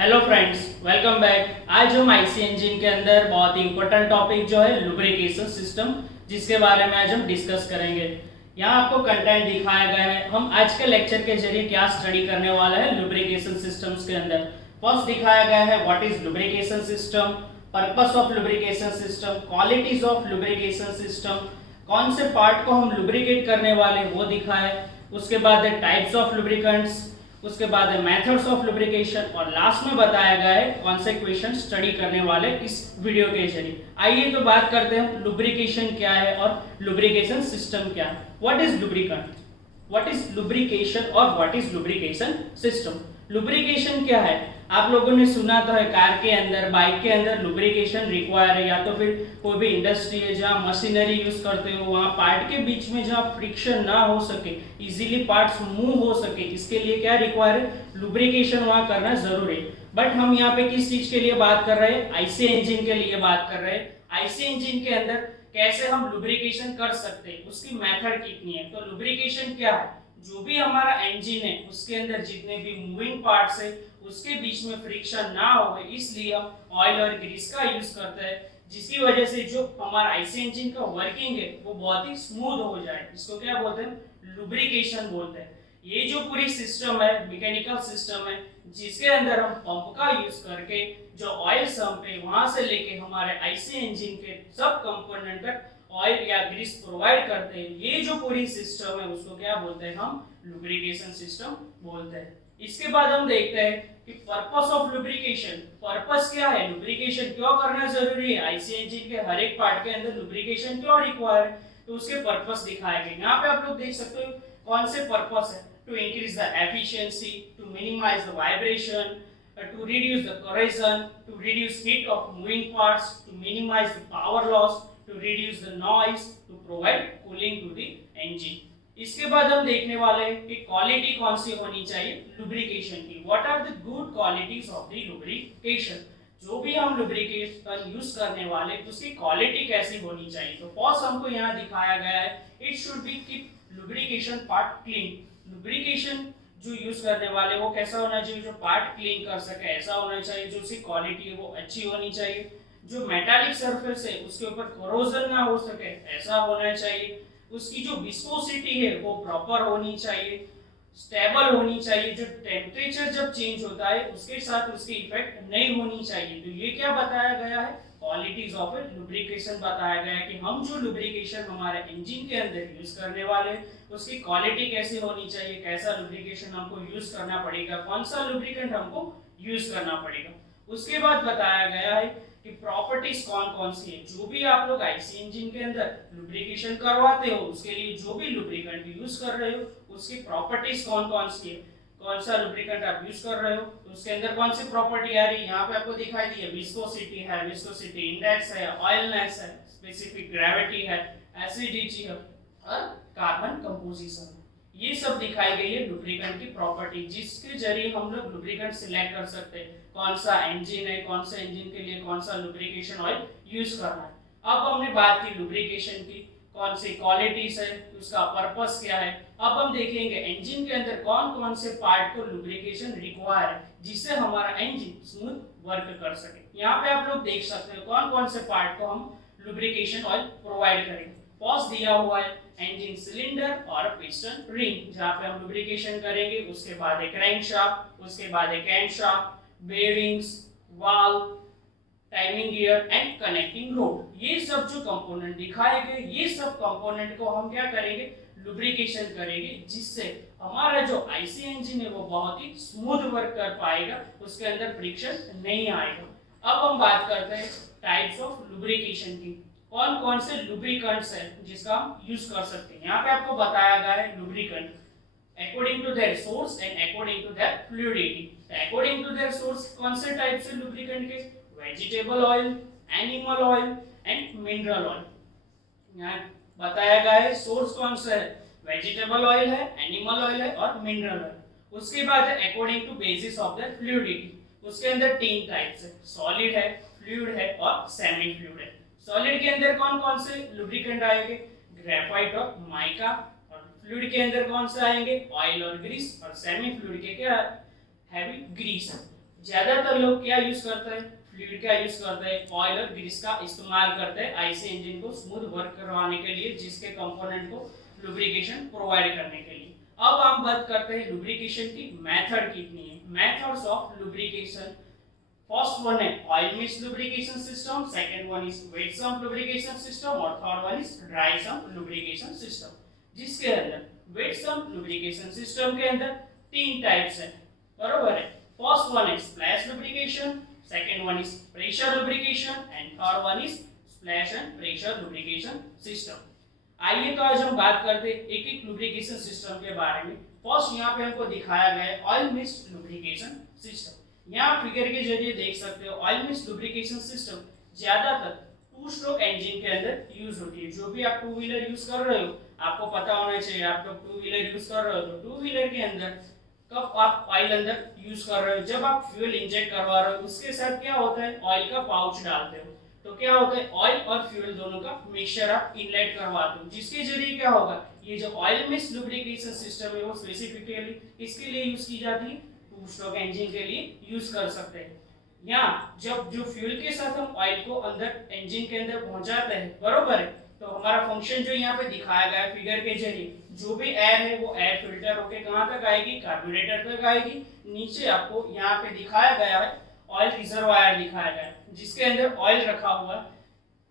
Hello friends, welcome back. आज हम IC engine के अंदर बहुत ही इंपॉर्टेंट टॉपिक जो है लुब्रिकेशन सिस्टम, जिसके बारे में आज हम डिस्कस करेंगे। यहाँ आपको कंटेंट दिखाया गया है। हम आज के लेक्चर के जरिए क्या स्टडी करने वाला है लुब्रिकेशन सिस्टम्स के अंदर। फर्स्ट दिखाया गया है what is lubrication system, purpose of lubrication system, qualities of lubrication system, कौन से पार्ट को हम लुब्रिकेट करने वाले वो दिखाया। उसके बाद है टाइप्स ऑफ लुब्रिकेंट्स, उसके बाद है मेथड्स ऑफ लुब्रिकेशन, और लास्ट में बताया गया है कौन से क्वेश्चन स्टडी करने वाले इस वीडियो के जरिए। आइए तो बात करते हैं लुब्रिकेशन क्या है और लुब्रिकेशन सिस्टम क्या है। What is lubricant, what is lubrication और what is lubrication system. Lubrication क्या है, आप लोगों ने सुना तो है कार के अंदर, बाइक के अंदर लुब्रिकेशन रिक्वायर है, या तो फिर कोई भी इंडस्ट्री है जहाँ मशीनरी यूज करते हो वहाँ पार्ट के बीच में जहाँ फ्रिक्शन ना हो सके, इजीली पार्ट्स मूव हो सके, इसके लिए क्या रिक्वायर है, लुब्रिकेशन वहाँ करना जरूरी है। बट हम यहाँ पे किस चीज के लिए बात कर रहे हैं, आईसी इंजन के लिए बात कर रहे हैं। आईसी इंजन के अंदर कैसे हम लुब्रिकेशन कर सकते हैं, उसकी मेथड कितनी है। तो लुब्रिकेशन क्या है, जो भी हमारा इंजन है उसके अंदर जितने भी मूविंग पार्ट्स है उसके बीच में फ्रिक्शन ना हो, इसलिए हम ऑयल और ग्रीस का यूज करते हैं, जिसकी वजह से जो हमारा आईसी इंजन का वर्किंग है वो बहुत ही स्मूथ हो जाए। इसको क्या बोलते हैं, लुब्रिकेशन बोलते हैं। ये जो पूरी सिस्टम है मैकेनिकल सिस्टम है, जिसके अंदर हम पंप का यूज करके जो ऑयल सम्प है वहां से लेके हमारे आईसी इंजन के सब कंपोनेंट तक ऑयल या ग्रीस प्रोवाइड करते हैं। ये जो पूरी सिस्टम है उसको क्या बोलते हैं, हम लुब्रिकेशन सिस्टम बोलते हैं। इसके बाद हम देखते हैं कि पर्पस ऑफ लुब्रिकेशन। पर्पस क्या है, लुब्रिकेशन क्यों करना जरूरी है, आईसी इंजन के हर एक पार्ट के अंदर लुब्रिकेशन क्यों रिक्वायर है, तो उसके पर्पस दिखाए गए। यहाँ पे आप लोग देख सकते हो कौन से पर्पस है। To increase the efficiency, to minimize the vibration, to reduce the corrosion, to reduce heat of moving parts, to minimize the power loss, to reduce the noise, to provide cooling to the engine. इसके बाद हम देखने वाले हैं कि quality कौन सी होनी चाहिए लुब्रिकेशन की। What are the good qualities of the lubrication. जो भी हम लुब्रिकेशन यूज करने वाले उसकी क्वालिटी कैसी होनी चाहिए। तो फर्स्ट हमको यहाँ दिखाया गया है, it should be keep lubrication part clean. Lubrication जो यूज करने वाले वो कैसा होना चाहिए, जो पार्ट क्लीन कर सके ऐसा होना चाहिए, जो उसकी क्वालिटी है वो अच्छी होनी चाहिए, जो मेटालिक सरफेस है उसके ऊपर कोरोजन ना हो सके ऐसा होना चाहिए, उसकी जो विस्कोसिटी है वो प्रॉपर होनी चाहिए, स्टेबल होनी चाहिए, जो टेम्परेचर जब चेंज होता है उसके साथ उसकी इफेक्ट नहीं होनी चाहिए। तो ये क्या बताया गया है, क्वालिटीज ऑफ लुब्रिकेशन बताया गया है कि हम जो लुब्रिकेशन हमारे इंजन के अंदर यूज करने वाले उसकी क्वालिटी कैसी होनी चाहिए, कैसा लुब्रिकेशन हमको यूज करना पड़ेगा, कौन सा लुब्रिकेंट हमको यूज करना पड़ेगा। उसके बाद बताया गया है कि प्रॉपर्टीज कौन कौन सी है। जो भी आप लोग आईसी इंजन के अंदर लुब्रिकेशन करवाते हो उसके लिए जो भी लुब्रिकेंट यूज कर रहे हो उसकी प्रॉपर्टीज कौन कौन सी है, कौन सा लुब्रिकेंट आप यूज कर रहे हो तो उसके अंदर कौन सी प्रॉपर्टी आ रही है। यहाँ पे आपको दिखाई दी है, विस्कोसिटी है, विस्कोसिटी इंडेक्स है, ऑयलनेस है, स्पेसिफिक ग्रेविटी है, एसिडिटी है और कार्बन कंपोजिशन। ये सब दिखाई गई है लुब्रिकेंट की प्रॉपर्टी, जिसके जरिए हम लोग लुब्रिकेंट सिलेक्ट कर सकते हैं कौन सा इंजन है, कौन सा इंजन के लिए कौन सा लुब्रिकेशन ऑयल यूज करना है। अब हमने बात की लुब्रिकेशन की, कौन सी क्वालिटीज है, उसका पर्पस क्या है। अब हम देखेंगे इंजन के अंदर कौन कौन से पार्ट को लुब्रिकेशन रिक्वायर है जिससे हमारा इंजन स्मूथ वर्क कर सके। यहाँ पे आप लोग देख सकते हो कौन कौन से पार्ट को हम लुब्रिकेशन ऑयल प्रोवाइड करेंगे। फर्स्ट दिया हुआ है इंजन सिलेंडर और पिस्टन रिंग, जहाँ पे हम लुब्रिकेशन करेंगे। उसके बाद एक क्रैंकशाफ्ट, उसके बाद एक camshaft, bearings, valve, timing gear and connecting road. ये सब जो कंपोनेंट दिखाए गए ये सब कंपोनेंट को हम क्या करेंगे, लुब्रिकेशन करेंगे, जिससे हमारा जो आईसी इंजन है वो बहुत ही स्मूथ वर्क कर पाएगा, उसके अंदर फ्रिक्शन नहीं आएगा। अब हम बात करते हैं टाइप्स ऑफ लुब्रिकेशन की, कौन कौन से लुब्रिकेंट्स हैं जिसका हम यूज कर सकते हैं। यहाँ पे आपको बताया गया है lubricant according to their source and according to their fluidity. According to their source कौन से टाइप से लुब्रिकेंट के, vegetable oil, animal oil and mineral oil. यहाँ बताया गया है सोर्स कौन सा है, वेजिटेबल ऑयल है, एनिमल ऑयल है और मिनरल ऑयल। उसके बाद है according to basis of their fluidity, उसके अंदर तीन टाइप्स है, सॉलिड है, फ्लूइड है और सेमी फ्लूइड है। सॉलिड के अंदर कौन कौन से लुब्रिकेंट आएंगे, ग्रेफाइट और माइका, और फ्लूइड के अंदर कौन से आएंगे, ऑयल और ग्रीस, और सेमी फ्लूइड के क्या, हैवी ग्रीस। ज्यादातर लोग क्या यूज करते हैं, फ्लूइड का यूज करते हैं, ऑयल और ग्रीस का इस्तेमाल करते हैं आईसी इंजन को स्मूथ वर्क करवाने के लिए, जिसके कंपोनेंट को लुब्रिकेशन प्रोवाइड करने के लिए। अब हम बात करते हैं लुब्रिकेशन की मेथड कितनी है। Methods of lubrication, first one है oil mix lubrication system, second one is wet sump lubrication system और third one is dry sump lubrication system. जिसके अंदर वेट सम्प लुब्रिकेशन सिस्टम के अंदर तीन टाइप्स है, बरोबर है। First one is splash lubrication, second one is pressure lubrication and third one is splash and pressure lubrication system. आइए तो आज हम बात करते हैं एक एक लुब्रिकेशन सिस्टम के बारे में। फर्स्ट यहाँ पे हमको दिखाया गया है ऑयल मिक्स्ड लुब्रिकेशन सिस्टम। यहाँ फिगर के जरिए देख सकते हो ऑयल मिक्स्ड लुब्रिकेशन सिस्टम ज्यादातर टू स्ट्रोक इंजन के अंदर यूज होती है। जो भी आप टू व्हीलर यूज कर रहे हो आपको पता होना चाहिए, आप लोग टू व्हीलर यूज कर रहे हो तो टू व्हीलर के अंदर कब आप ऑयल अंदर यूज कर रहे हो, जब आप फ्यूल इंजेक्ट करवा रहे हो उसके साथ क्या होता है ऑयल का पाउच डालते हो, तो क्या होता है ऑयल और फ्यूल दोनों का मिक्सचर आप इनलेट करवाते हो, जिसके जरिए क्या होगा ये जो ऑयल मिक्स लुब्रिकेशन सिस्टम है वो स्पेसिफिकली किसके लिए यूज की जाती है, टू स्ट्रोक इंजन के लिए यूज कर सकते हैं। यहाँ जब जो फ्यूल के साथ हम ऑयल को अंदर इंजन के अंदर पहुंचाते हैं, बरोबर है, तो हमारा फंक्शन जो यहाँ पे दिखाया गया है फिगर के जरिए, जो भी एयर है वो एयर फिल्टर होके कहाँ तक आएगी, कार्बोरेटर तक आएगी। नीचे आपको यहाँ पे दिखाया गया है ऑयल रिजर्वायर दिखाया गया है, जिसके अंदर ऑयल रखा हुआ है।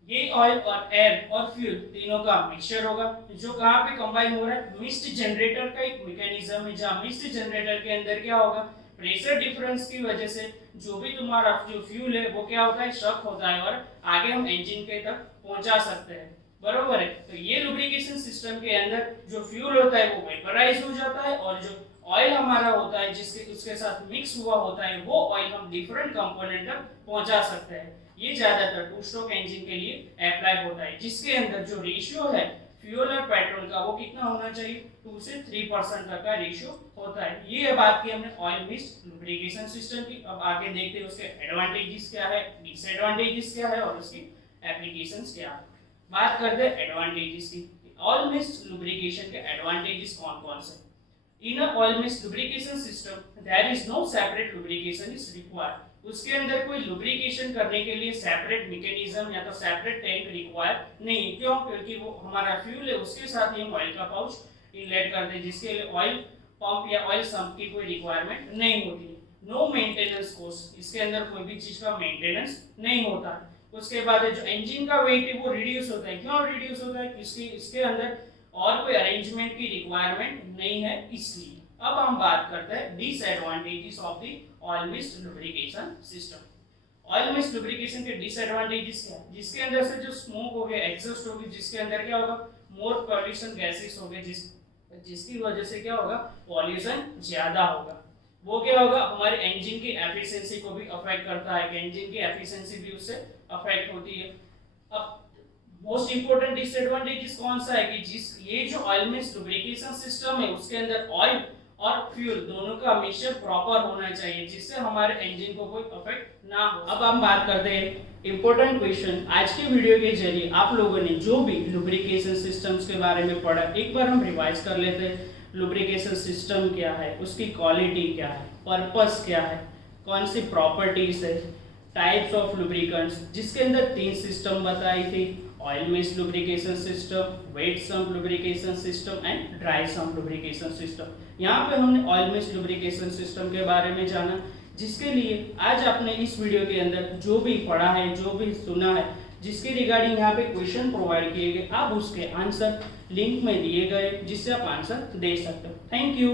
ये ऑयल और एयर और फ्यूल तीनों का मिक्सचर होगा, जो कहाँ पे कंबाइन हो रहा है, मिस्ट जनरेटर का एक मैकेनिज्म है, जहाँ मिस्ट जनरेटर के अंदर क्या होगा प्रेशर डिफरेंस की वजह से जो भी तुम्हारा जो फ्यूल है वो क्या होता है शक होता है और आगे हम इंजन के तक पहुंचा सकते हैं, बरोबर है। तो ये लुब्रिकेशन सिस्टम के अंदर जो फ्यूल होता है वो वेपराइज हो जाता है और जो ऑयल हमारा होता है जिसके उसके साथ मिक्स हुआ होता है वो ऑयल हम डिफरेंट कंपोनेंट तक पहुंचा सकते हैं। ये ज्यादातर टू स्ट्रोक इंजन के लिए अप्लाई होता है, जिसके अंदर जो रेशियो है फ्यूल और पेट्रोल का वो कितना होना चाहिए, 2 से 3% तक का रेशियो होता है। ये बात की हमने ऑयल मिक्स्ड लुब्रिकेशन सिस्टम की। अब आगे देखते हैं उसके एडवांटेजेस क्या है, डिसएडवांटेजेस क्या है और उसकी एप्लीकेशंस क्या है। बात करते हैं एडवांटेजेस की। ऑयल मिक्स्ड लुब्रिकेशन के एडवांटेजेस कौन-कौन से। In a oil mixed lubrication system there is no separate lubrication is required. उसके अंदर कोई लुब्रिकेशन करने के लिए सेपरेट मैकेनिज्म या तो सेपरेट टैंक रिक्वायर नहीं। क्यों? क्योंकि वो हमारा फ्यूल है उसके साथ ही हम ऑयल का पाउच इनलेट करते हैं, जिसके लिए ऑयल पंप या ऑयल सम्प की कोई रिक्वायरमेंट नहीं होती। नो मेंटेनेंस कॉस्ट, इसके अंदर कोई भी चीज का मेंटेनेंस नहीं होता। उसके बाद जो इंजन का वेट है वो रिड्यूस होता है। क्यों रिड्यूस होता है? क्योंकि इसके अंदर और कोई अरेंजमेंट की रिक्वायरमेंट नहीं है, इसलिए। अब हम बात करते हैं disadvantages of the oil mixed lubrication system. Oil mixed lubrication के डिसएडवांटेजेस क्या है? जिसके अंदर से जो स्मोक हो गया, एग्जॉस्ट होगी, जिसके अंदर क्या होगा मोर पॉल्यूशन गैसेस हो गए, जिसकी वजह से क्या होगा पॉल्यूशन ज्यादा होगा। वो क्या होगा हमारे इंजन की एफिशिएंसी को भी अफेक्ट करता है, कि इंजन की एफिशिएंसी भी उससे अफेक्ट होती है। अब मोस्ट इंपोर्टेंट डिसएडवांटेजेस कौन सा है कि जिस ये जो ऑयल मिक्स्ड लुब्रिकेशन सिस्टम है उसके अंदर ऑयल और फ्यूल दोनों का मिक्सचर प्रॉपर होना चाहिए, जिससे हमारे इंजन को कोई इफेक्ट ना हो। अब हम बात करते हैं इंपॉर्टेंट क्वेश्चन। आज के वीडियो के जरिए आप लोगों ने जो भी लुब्रिकेशन सिस्टम्स के बारे में पढ़ा, एक बार हम रिवाइज कर लेते हैं। लुब्रिकेशन सिस्टम क्या है, उसकी क्वालिटी क्या है, पर्पस क्या है, कौन सी प्रॉपर्टीज है, टाइप्स ऑफ लुब्रिकेंट्स, जिसके अंदर 3 सिस्टम बताई थी, oil mixed lubrication system, wet sump lubrication system and dry sump lubrication system. यहाँ पे हमने ऑयल मिक्स्ड लुब्रिकेशन सिस्टम के बारे में जाना, जिसके लिए आज आपने इस वीडियो के अंदर जो भी पढ़ा है, जो भी सुना है, जिसके रिगार्डिंग यहाँ पे क्वेश्चन प्रोवाइड किए गए, आप उसके आंसर लिंक में दिए गए, जिससे आप आंसर दे सकते हो। Thank you.